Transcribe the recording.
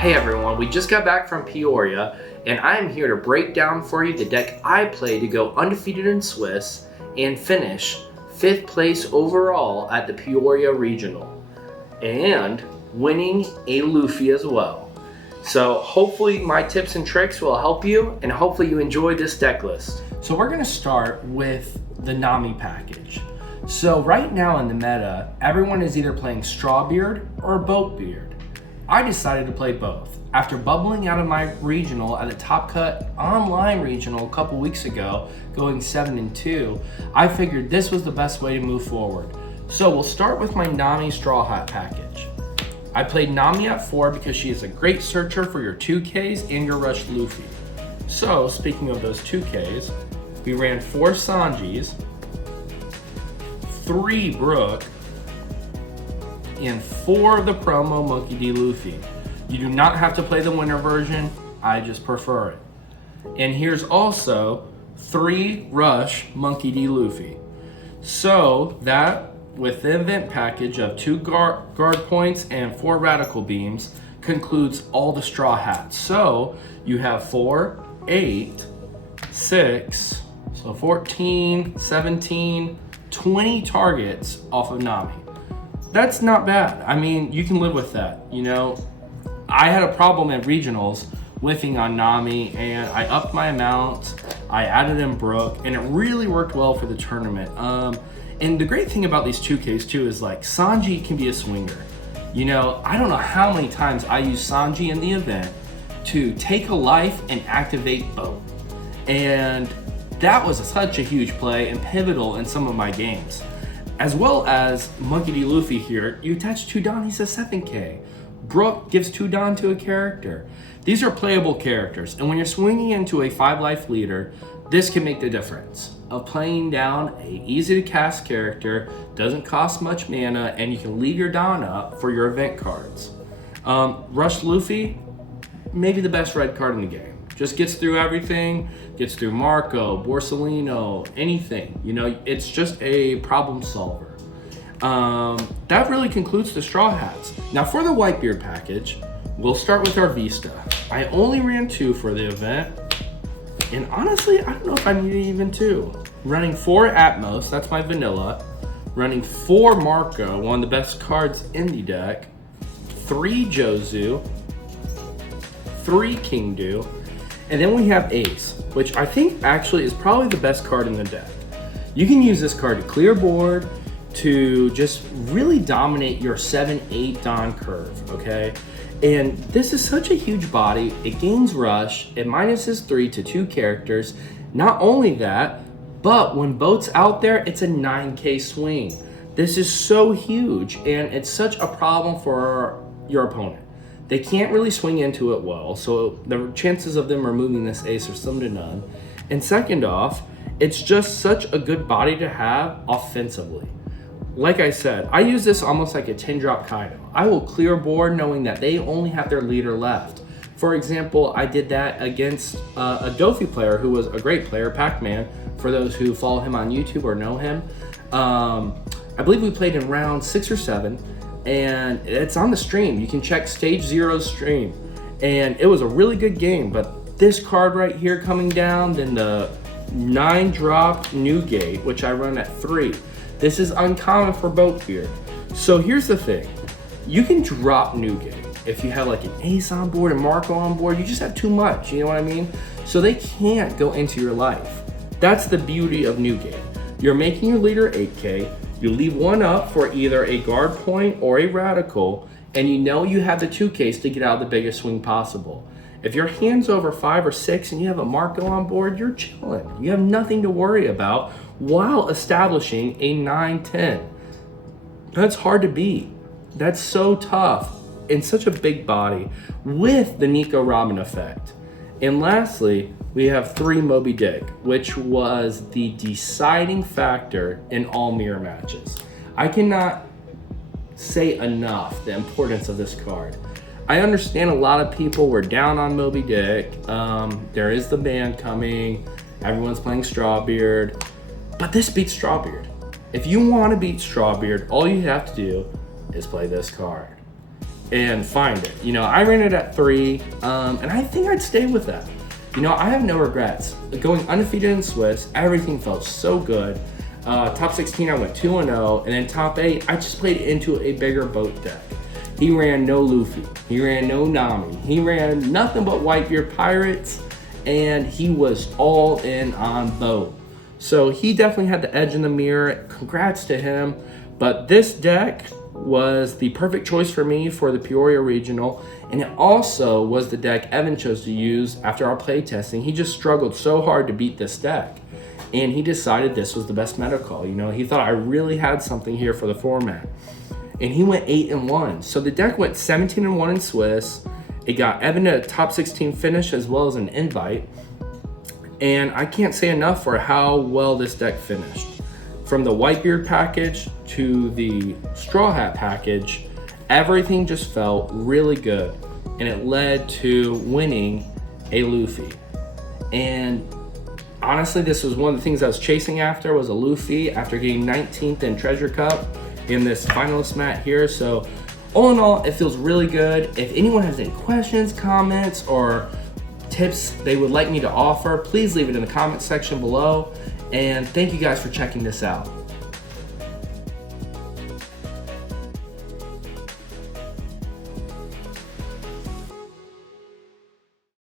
Hey everyone, we just got back from Peoria, and I am here to break down for you the deck I play to go undefeated in Swiss and finish 5th place overall at the Peoria Regional, and winning a Luffy as well. So hopefully my tips and tricks will help you, and hopefully you enjoy this deck list. So we're gonna start with the Nami package. So right now in the meta, everyone is either playing Strawbeard or Boatbeard. I decided to play both. After bubbling out of my regional at the Top Cut online regional a couple weeks ago, going 7-2, I figured this was the best way to move forward. So we'll start with my Nami Straw Hat package. I played Nami at 4 because she is a great searcher for your 2Ks and your Rush Luffy. So speaking of those 2Ks, we ran 4 Sanjis, 3 Brook, and 4 of the promo Monkey D. Luffy. You do not have to play the winter version, I just prefer it. And here's also 3 Rush Monkey D. Luffy. So that, with the event package of 2 guard points and 4 radical beams, concludes all the straw hats. So you have 4, 8, 6, so 14, 17, 20 targets off of Nami. That's not bad. I mean, you can live with that. You know, I had a problem at regionals whiffing on Nami, and I upped my amount. I added in Brook, and it really worked well for the tournament. And the great thing about these 2Ks too is like Sanji can be a swinger. You know, I don't know how many times I use Sanji in the event to take a life and activate Boat. And that was such a huge play and pivotal in some of my games. As well as Monkey D. Luffy here, you attach 2 Don, he's a 7K. Brook gives 2 Don to a character. These are playable characters, and when you're swinging into a 5 life leader, this can make the difference of playing down a easy to cast character, doesn't cost much mana, and you can leave your Don up for your event cards. Rush Luffy, maybe the best red card in the game. Just gets through everything, gets through Marco, Borsellino, anything. You know, it's just a problem solver. That really concludes the Straw Hats. Now for the Whitebeard package, we'll start with our Vista. I only ran 2 for the event, and honestly, I don't know if I needed even 2. Running 4 Atmos, that's my vanilla. Running 4 Marco, one of the best cards in the deck. 3 Jozu, 3 Kingdu, and then we have Ace, which I think actually is probably the best card in the deck. You can use this card to clear board, to just really dominate your 7-8 Don curve, okay? And this is such a huge body, it gains rush, it minuses 3 to 2 characters. Not only that, but when Boat's out there, it's a 9K swing. This is so huge, and it's such a problem for your opponent. They can't really swing into it well, so the chances of them removing this ace are slim to none. And second off, it's just such a good body to have offensively. Like I said, I use this almost like a 10-drop Kaido. I will clear board knowing that they only have their leader left. For example, I did that against a Dofi player who was a great player, Pac-Man, for those who follow him on YouTube or know him. I believe we played in round 6 or 7. And it's on the stream. You can check Stage 0's stream. And it was a really good game, but this card right here coming down, then the 9-drop Newgate, which I run at 3. This is uncommon for Boatbeard. So here's the thing. You can drop Newgate. If you have like an Ace on board and Marco on board, you just have too much, you know what I mean? So they can't go into your life. That's the beauty of Newgate. You're making your leader 8K, you leave 1 up for either a guard point or a radical, and you know you have the 2Ks to get out the biggest swing possible. If your hand's over 5 or 6 and you have a Marco on board, you're chilling. You have nothing to worry about while establishing a 9-10. That's hard to beat. That's so tough in such a big body with the Nico Robin effect. And lastly, we have 3 Moby Dick, which was the deciding factor in all mirror matches. I cannot say enough the importance of this card. I understand a lot of people were down on Moby Dick. There is the ban coming. Everyone's playing Strawbeard, but this beats Strawbeard. If you want to beat Strawbeard, all you have to do is play this card. and find it. You know, I ran it at 3, and I think I'd stay with that. You know, I have no regrets. Going undefeated in Swiss, everything felt so good. Top 16, I went 2-0, and then top 8, I just played into a bigger boat deck. He ran no Luffy, he ran no Nami, he ran nothing but Whitebeard pirates, and he was all in on boat. So he definitely had the edge in the mirror. Congrats to him. But this deck was the perfect choice for me for the Peoria Regional, and it also was the deck Evan chose to use after our play testing. He just struggled so hard to beat this deck, and he decided this was the best meta call. You know, he thought I really had something here for the format, and he went 8-1. So the deck went 17-1 in Swiss. It got Evan a top 16 finish as well as an invite, and I can't say enough for how well this deck finished. From the Whitebeard package to the Straw Hat package, everything just felt really good, and it led to winning a Luffy. And honestly, this was one of the things I was chasing after, was a Luffy after getting 19th in Treasure Cup in this finalist mat here. So all in all, it feels really good. If anyone has any questions, comments, or tips they would like me to offer, please leave it in the comment section below. And thank you guys for checking this out.